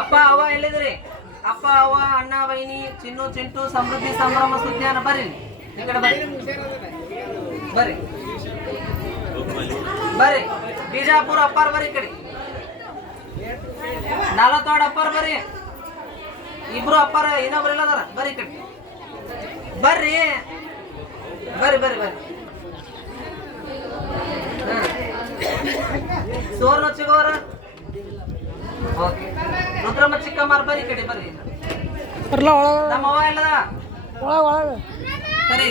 ಅಪ್ಪ ಅವ ಎಲ್ಲಿದ್ರಿ? ಅಪ್ಪ ಅವ ಅಣ್ಣ, ವೈನಿ, ಚಿನ್ನು, ಚಿಂಟು, ಸಮೃದ್ಧಿ, ಸಂಭ್ರಮ ಸುದ್ಯಾನ ಬರ್ರಿ. ಬರ್ರಿ. ಬರ್ರಿ. ಬರ್ರಿ. ಬಿಜಾಪುರ ಅಪ್ಪಾರ ಬರ್ರಿ ಈ ಕಡೆ. ನಾಲತೋಡ್ ಅಪ್ಪಾರ ಬರ್ರಿ. ಇಬ್ರು ಅಪ್ಪಾರ, ಇನ್ನೊಬ್ರು ಇಲ್ಲ ಅದಾರ ಬರ್ರಿ ಕಡೆ. ಬರ್ರಿ. ಬರ್ರಿ ಬರ್ರಿ ಬರ್ರಿ. ಚಿಗೋರ ಓಕೆ ರುದ್ರಮ್ಮ ಚಿಕ್ಕಮ್ಮ ಬರ್ರಿ ಕಡೆ ಬರ್ರಿ. ಬರ್ಲ ಒಳಗ ನಮ್ಮ ಅವ್ವ ಎಲ್ಲದ? ಒಳಗ ಒಳಗ. ಸರಿ.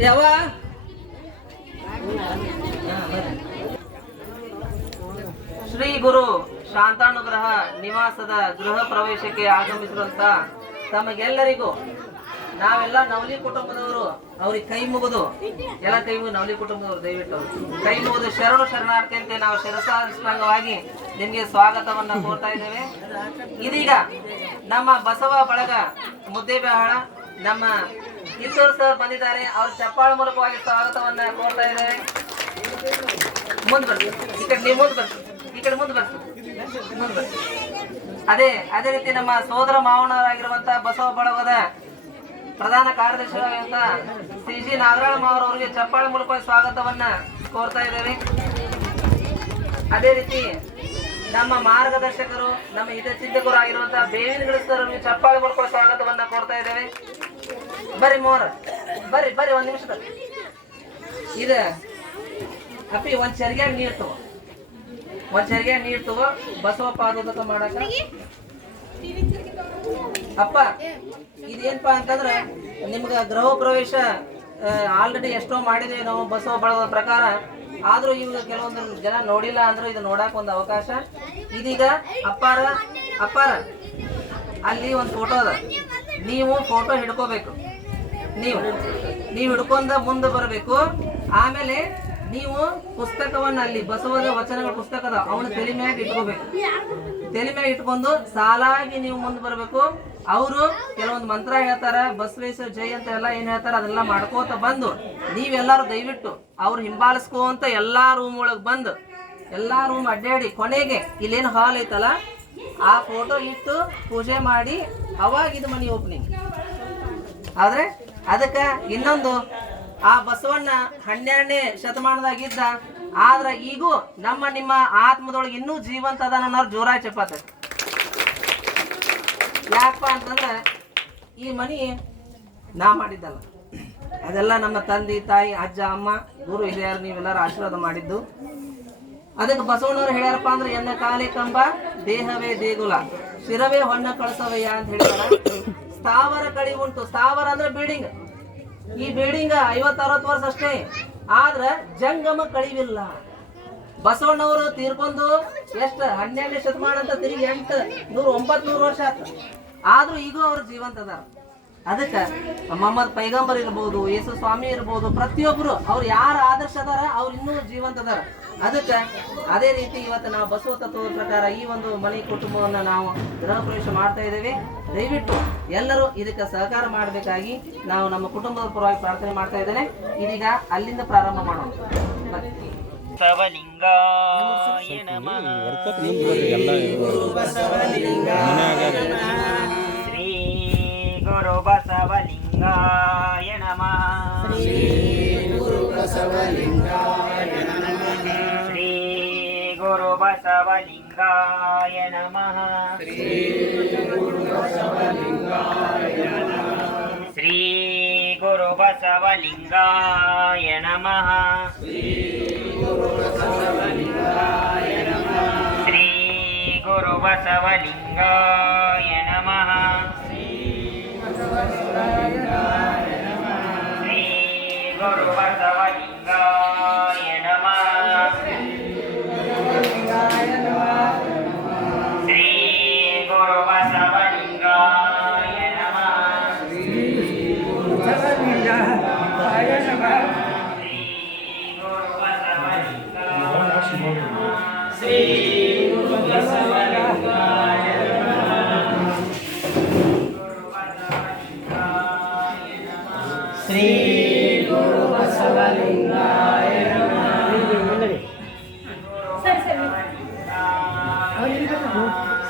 ಯಾವ ಶ್ರೀ ಗುರು ಶಾಂತಾನುಗ್ರಹ ನಿವಾಸದ ಗೃಹ ಪ್ರವೇಶಕ್ಕೆ ಆಗಮಿಸಿರುವಂತ ತಮಗೆಲ್ಲರಿಗೂ ನಾವೆಲ್ಲ ನವಲಿ ಕುಟುಂಬದವರು. ಅವ್ರಿಗೆ ಕೈ ಮುಗಿದು, ಎಲ್ಲ ಕೈ ಮುಗಿದು ನವಲಿ ಕುಟುಂಬದವರು ದಯವಿಟ್ಟು. ಕೈ ಮುಗಿದು ಶರಣು ಶರಣಾರ್ಥಿ ಅಂತ ನಾವು ಶಿರಸಾಂಗವಾಗಿ ನಿಮಗೆ ಸ್ವಾಗತವನ್ನ ಕೋರ್ತಾ ಇದ್ದೇವೆ. ಇದೀಗ ನಮ್ಮ ಬಸವ ಬಳಗ ಮುದ್ದೇಬೇಹಾಳ ನಮ್ಮ ಕಿತ್ತೂರು ಸರ್ ಬಂದಿದ್ದಾರೆ. ಅವ್ರ ಚಪ್ಪಾಳ ಮೂಲಕವಾಗಿ ಸ್ವಾಗತವನ್ನ ಕೋರ್ತಾ ಇದ್ದೇವೆ. ಮುಂದ್ ಬರ್ತೀವಿ ಈ ಕಡೆ ನೀವು ಮುಂದ್ ಬರ್ತೀವಿ ಈ ಕಡೆ ಮುಂದ್ ಬರ್ತೀವಿ ಮುಂದ್ ಬರ್ರಿ. ಅದೇ ಅದೇ ರೀತಿ ನಮ್ಮ ಸೋದರ ಮಾವನವರಾಗಿರುವಂತಹ ಬಸವ ಬಳಗದ ಪ್ರಧಾನ ಕಾರ್ಯದರ್ಶಿಯಾಗಿರುವಂತ ಸಿ ಜಿ ನಾಗರಾಳ ಮಾವರ್ ಅವರಿಗೆ ಚಪ್ಪಾಳೆ ಮೂಲಕ ಸ್ವಾಗತವನ್ನ ಕೋರ್ತಾ ಇದ್ದೇವೆ. ಅದೇ ರೀತಿ ನಮ್ಮ ಮಾರ್ಗದರ್ಶಕರು, ನಮ್ಮ ಹಿತ ಚಿಂತಕರು ಆಗಿರುವಂತಹ ಬೇವಿನ ಗಿಡಸ್ತರವರಿಗೆ ಚಪ್ಪಾಳ ಮೂಲಕ ಸ್ವಾಗತವನ್ನ ಕೋರ್ತಾ ಇದ್ದೇವೆ. ಬರ್ರಿ ಮೋರ, ಬರ್ರಿ ಬರ್ರಿ ಒಂದ್ ನಿಮಿಷದ ಇದ ಅಪ್ಪಿ, ಒಂದ್ ಚರಿಗೆ ನೀರ್ ತಗೋ. ಒಂದ್ ಚರಿಗೆ ನೀರ್ ತಗೋ ಬಸವ ಪಾದೋದಕ ಮಾಡಕ ಅಪ್ಪ ಇದೇನಪ್ಪ ಅಂತಂದ್ರೆ ನಿಮ್ಗೆ ಗೃಹ ಪ್ರವೇಶ ಆಲ್ರೆಡಿ ಎಷ್ಟೋ ಮಾಡಿದ್ವಿ ನಾವು, ಬಸವ ಬಳಗದ ಪ್ರಕಾರ. ಆದರೂ ಇವಾಗ ಕೆಲವೊಂದು ಜನ ನೋಡಿಲ್ಲ ಅಂದ್ರೆ ಇದು ನೋಡಕ್ಕೆ ಒಂದು ಅವಕಾಶ. ಇದೀಗ ಅಪ್ಪಾರ ಅಪ್ಪಾರ, ಅಲ್ಲಿ ಒಂದು ಫೋಟೋ ಅದ. ನೀವು ಫೋಟೋ ಹಿಡ್ಕೋಬೇಕು. ನೀವು ನೀವು ಹಿಡ್ಕೊಂಡ ಮುಂದೆ ಬರಬೇಕು. ಆಮೇಲೆ ನೀವು ಪುಸ್ತಕವನ್ನ ಅಲ್ಲಿ ಬಸವದ ವಚನಗಳ ಪುಸ್ತಕದ ಅವನ ತಲೆ ಇಟ್ಕೋಬೇಕು. ತಲೆ ಇಟ್ಕೊಂಡು ಸಾಲಾಗಿ ನೀವು ಮುಂದೆ ಬರಬೇಕು. ಅವರು ಕೆಲವೊಂದು ಮಂತ್ರ ಹೇಳ್ತಾರ ಬಸವೇಶ್ವರ ಜೈ ಅಂತ ಎಲ್ಲ ಏನ್ ಹೇಳ್ತಾರ, ಅದೆಲ್ಲ ಮಾಡ್ಕೋತ ಬಂದು ನೀವೆಲ್ಲರೂ ದಯವಿಟ್ಟು ಅವ್ರು ಹಿಂಬಾಲಿಸ್ಕೋಂತ ಎಲ್ಲಾ ರೂಮ್ ಒಳಗ್ ಬಂದು, ಎಲ್ಲಾ ರೂಮ್ ಅಡ್ಡಾಡಿ ಕೊನೆಗೆ ಇಲ್ಲೇನು ಹಾಲ್ ಐತಲ್ಲ, ಆ ಫೋಟೋ ಇಟ್ಟು ಪೂಜೆ ಮಾಡಿ, ಅವಾಗ ಇದು ಮನಿ ಓಪನಿಂಗ್ ಆದ್ರೆ ಅದಕ್ಕೆ ಇನ್ನೊಂದು, ಆ ಬಸವಣ್ಣ ಹನ್ನೆರಡನೇ ಶತಮಾನದಾಗಿದ್ದ, ಆದ್ರೆ ಈಗೂ ನಮ್ಮ ನಿಮ್ಮ ಆತ್ಮದೊಳಗೆ ಇನ್ನೂ ಜೀವಂತ ಅದಾನ ಅನ್ನೋರು ಜೋರಾಗಿ ಚಪಾತ ಯಾಕಪ್ಪ ಅಂತಂದ್ರೆ ಈ ಮನಿ ನಾ ಮಾಡಿದ್ದಲ್ಲ. ಅದೆಲ್ಲ ನಮ್ಮ ತಂದೆ, ತಾಯಿ, ಅಜ್ಜ, ಅಮ್ಮ, ಗುರು, ಹಿರಿಯರು ನೀವೆಲ್ಲರೂ ಆಶೀರ್ವಾದ ಮಾಡಿದ್ದು. ಅದಕ್ಕೆ ಬಸವಣ್ಣವ್ರು ಹೇಳ್ಯಾರಪ್ಪ ಅಂದ್ರೆ ಎನ್ನ ಕಾಲಿ ಕಂಬ, ದೇಹವೇ ದೇಗುಲ. ಶಿರವೇ ಹೊನ್ನ ಕಳಸವಯ್ಯ ಅಂತ ಹೇಳ್ತಾರ ಸ್ಥಾವರ ಕಡಿ ಉಂಟು. ಸ್ಥಾವರ ಅಂದ್ರೆ ಬಿಲ್ಡಿಂಗ್. ಈ ಬಿಲ್ಡಿಂಗ್ ಐವತ್ ಅರವತ್ತು ವರ್ಷ ಅಷ್ಟೇ. ಆದ್ರ ಜಂಗಮ ಕಳಿವಿಲ್ಲ. ಬಸವಣ್ಣವರು ತೀರ್ಕೊಂಡು ಎಷ್ಟು ಹನ್ನೆರಡನೇ ಶತಮಾನ ಅಂತ ತಿರುಗಿ ಎಂಟು ನೂರ ಒಂಬತ್ತು ನೂರು ವರ್ಷ ಆತ ಆದ್ರೂ ಈಗೂ ಅವ್ರು ಜೀವಂತ ಅದಾರ. ಅದಕ್ಕ ಮೊಹಮ್ಮದ್ ಪೈಗಂಬರ್ ಇರ್ಬೋದು, ಯೇಸು ಸ್ವಾಮಿ ಇರ್ಬೋದು, ಪ್ರತಿಯೊಬ್ರು ಅವ್ರು ಯಾರ ಆದರ್ಶ ಅದಾರ, ಅವ್ರು ಇನ್ನೂ ಜೀವಂತ ಅದಾರ. ಅದಕ್ಕ ಅದೇ ರೀತಿ ಇವತ್ತು ನಾವು ಬಸವ ತತ್ವದ ಪ್ರಕಾರ ಈ ಒಂದು ಮನೆ ಕುಟುಂಬವನ್ನ ನಾವು ಗೃಹ ಪ್ರವೇಶ ಮಾಡ್ತಾ ಇದ್ದೇವೆ. ದಯವಿಟ್ಟು ಎಲ್ಲರೂ ಇದಕ್ಕೆ ಸಹಕಾರ ಮಾಡಬೇಕಾಗಿ ನಾವು ನಮ್ಮ ಕುಟುಂಬದ ಪರವಾಗಿ ಪ್ರಾರ್ಥನೆ ಮಾಡ್ತಾ ಇದ್ದೇನೆ. ಇದೀಗ ಅಲ್ಲಿಂದ ಪ್ರಾರಂಭ ಮಾಡೋಣ. ಬನ್ನಿ. ಬಸವಲಿಂಗಾಯ ನಮಃ ಶ್ರೀ ಗುರು ಬಸವಲಿಂಗಾಯ ನಮಃ ಶ್ರೀ ಗುರು ಬಸವಲಿಂಗಾಯ ನಮಃ ಶ್ರೀ ಗುರು ಬಸವಲಿಂಗಾಯ ನಮಃ ಶ್ರೀ ಗುರು ಬಸವಲಿಂಗಾಯ ನಮಃ ಶ್ರೀ ಗುರು ಬಸವಲಿಂಗಾಯ ನಮಃ ಶ್ರೀ ಗುರು ಬಸವಲಿಂಗಾಯ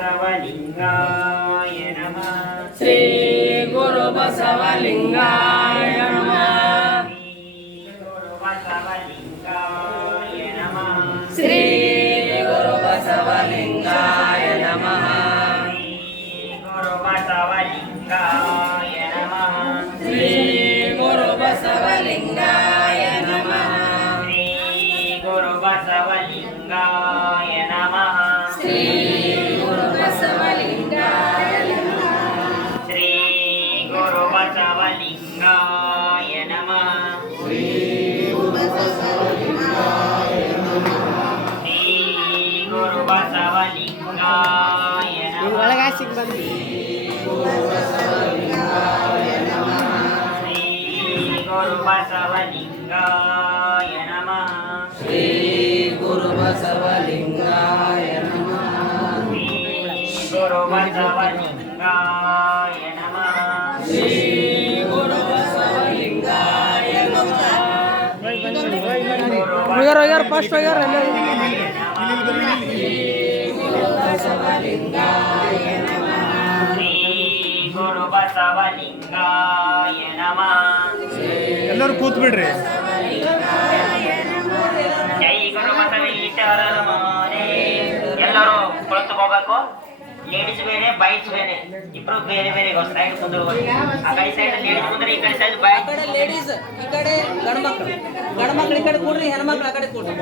బసవలింగాయ నమ. శ్రీ గురు బసవలింగాయ నమ. గురు బసవ బసవలింగాయ నమ. శ్రీ గురు బసవలింగాయ నమ. శ్రీ గురు బసవలింగాయ నమ. శ్రీ ಹೋಗ್ಯಾರ ಹೋಗ್ಯಾರ ಫಸ್ಟ್ ಹೋಗ್ಯಾರ ಎಲ್ಲರೂ ಕೂತ್ ಬಿಡ್ರಿ ಎಲ್ಲರೂ ಕುಳಿತು ಹೋಗ್ಬೇಕು లేడీస్ వేరే బైక్స్ వేరే. ఇప్పుడు వేరే వేరే వస్తాయి. కొందరు అక్కడ సైడ్ లేడీస్ కొందరు ఇక్కడ సైడ్ బైక్ అక్కడ లేడీస్ ఇక్కడే గడమక్కలు. గడమక్కలు ఇక్కడ కూడ్రి హెనమక్కలు అక్కడే కూడ్రి.